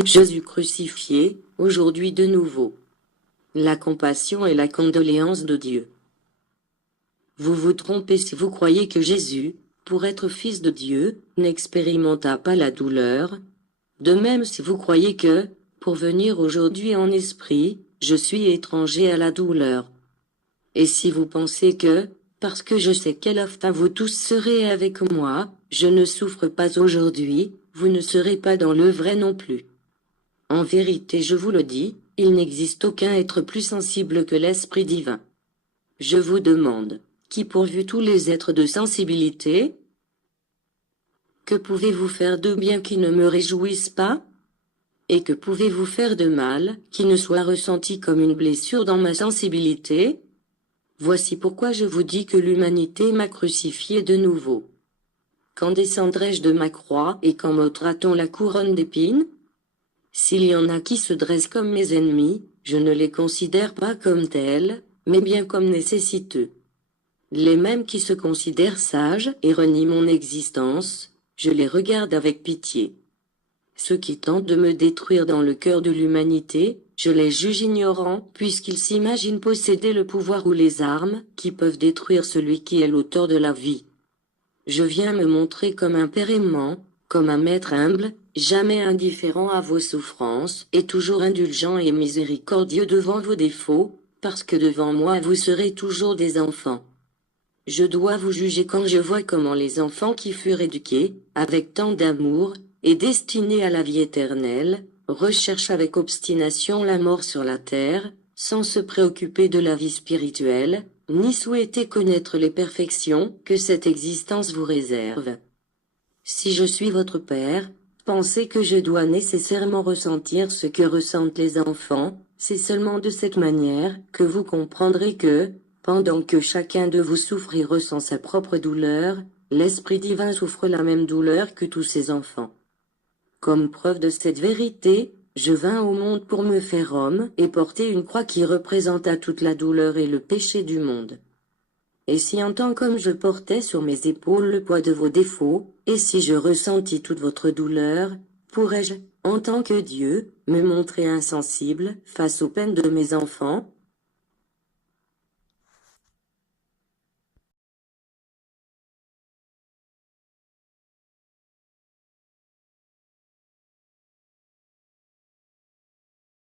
Jésus crucifié, aujourd'hui de nouveau. La compassion et la condoléance de Dieu. Vous vous trompez si vous croyez que Jésus, pour être fils de Dieu, n'expérimenta pas la douleur. De même si vous croyez que, pour venir aujourd'hui en esprit, je suis étranger à la douleur. Et si vous pensez que, parce que je sais quelle afin vous tous serez avec moi, je ne souffre pas aujourd'hui, vous ne serez pas dans le vrai non plus. En vérité je vous le dis, il n'existe aucun être plus sensible que l'Esprit divin. Je vous demande, qui pourvu tous les êtres de sensibilité? Que pouvez-vous faire de bien qui ne me réjouisse pas? Et que pouvez-vous faire de mal, qui ne soit ressenti comme une blessure dans ma sensibilité? Voici pourquoi je vous dis que l'humanité m'a crucifié de nouveau. Quand descendrai-je de ma croix et quand m'ôtera-t-on la couronne d'épines? S'il y en a qui se dressent comme mes ennemis, je ne les considère pas comme tels, mais bien comme nécessiteux. Les mêmes qui se considèrent sages et renient mon existence, je les regarde avec pitié. Ceux qui tentent de me détruire dans le cœur de l'humanité, je les juge ignorants, puisqu'ils s'imaginent posséder le pouvoir ou les armes, qui peuvent détruire celui qui est l'auteur de la vie. Je viens me montrer comme un père aimant, comme un maître humble, jamais indifférent à vos souffrances, et toujours indulgent et miséricordieux devant vos défauts, parce que devant moi vous serez toujours des enfants. Je dois vous juger quand je vois comment les enfants qui furent éduqués, avec tant d'amour, et destinés à la vie éternelle, recherchent avec obstination la mort sur la terre, sans se préoccuper de la vie spirituelle, ni souhaiter connaître les perfections que cette existence vous réserve. Si je suis votre père, pensez que je dois nécessairement ressentir ce que ressentent les enfants, c'est seulement de cette manière que vous comprendrez que, pendant que chacun de vous souffre et ressent sa propre douleur, l'Esprit divin souffre la même douleur que tous ses enfants. Comme preuve de cette vérité, je vins au monde pour me faire homme et porter une croix qui représenta toute la douleur et le péché du monde. Et si en tant qu'homme je portais sur mes épaules le poids de vos défauts, et si je ressentis toute votre douleur, pourrais-je, en tant que Dieu, me montrer insensible face aux peines de mes enfants?